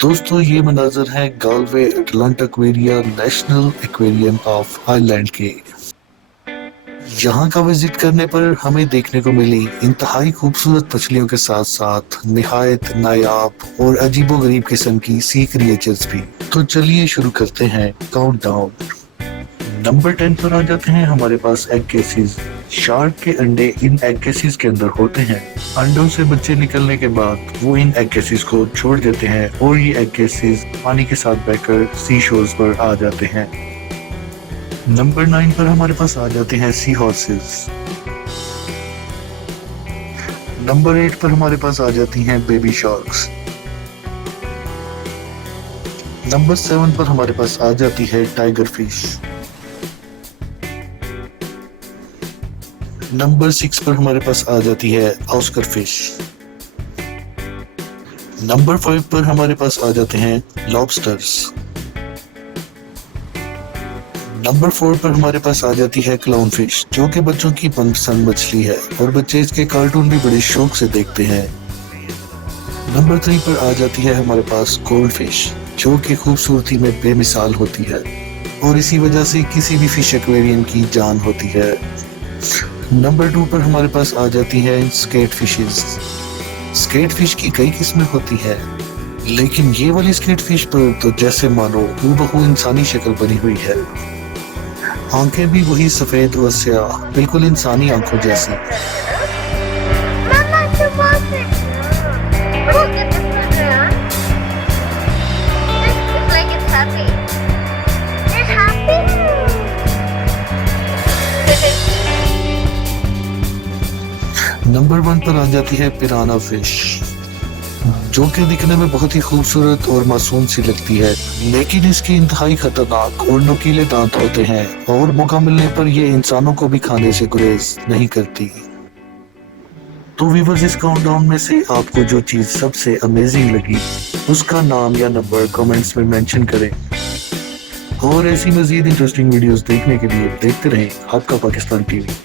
दोस्तों ये मनाजर है Galway Atlantaquaria National Aquarium of Ireland के। यहाँ का विजिट करने पर हमें देखने को मिली इंतहाई खूबसूरत मछलियों के साथ साथ निहायत नायाब और अजीबोगरीब किस्म की सी क्रिएचर्स भी। तो चलिए शुरू करते हैं काउंटडाउन। नंबर 10 पर आ जाते हैं हमारे पास एग केसेस। शार्क के अंडे इन एग केसेस के अंदर होते हैं। अंडों से बच्चे निकलने के बाद वो इन एग केसेस को छोड़ देते हैं और ये एग केसेस पानी के साथ बहकर सी शोर्स पर आ जाते हैं। नंबर 9 पर हमारे पास आ जाते हैं सी हॉर्सेस। नंबर 8 पर हमारे पास आ जाती हैं बेबी शार्क्स। नंबर 7 पर हमारे पास आ जाती है टाइगर फिश। नंबर 6 पर हमारे पास आ जाती है ऑस्कर फिश। नंबर 5 पर हमारे पास आ जाते हैं लॉबस्टर्स। नंबर 4 पर हमारे पास आ जाती है क्लाउन फिश, जो कि बच्चों की मनपसंद मछली है और बच्चे इसके कार्टून भी बड़े शौक से देखते हैं। नंबर 3 पर आ जाती है हमारे पास गोल्ड फिश, जो कि खूबसूरती में बेमिसाल होती है और इसी वजह से किसी भी फिश एक्वेरियम की जान होती है। नंबर 2 पर हमारे पास आ जाती है स्केट फिशेस। स्केट फिश की कई किस्में होती है, लेकिन ये वाली स्केट फिश पर तो जैसे मानो हूबहू इंसानी शक्ल बनी हुई है। आंखें भी वही सफेद और स्याह, बिल्कुल इंसानी आंखों जैसी। नंबर 1 पर आ जाती है पिराना फिश, जो कि दिखने में बहुत ही खूबसूरत और मासूम सी लगती है, लेकिन इसके इंतहाई खतरनाक और नुकीले दांत होते हैं और मौका मिलने पर ये इंसानों को भी खाने से गुरेज नहीं करती। तो व्यूअर्स, इस काउंटडाउन में से आपको जो चीज सबसे अमेजिंग लगी उसका नाम या नंबर कमेंट्स में मेंशन करें और ऐसी मजीद इंटरेस्टिंग वीडियोस देखने के लिए देखते रहें आपका पाकिस्तान टीवी।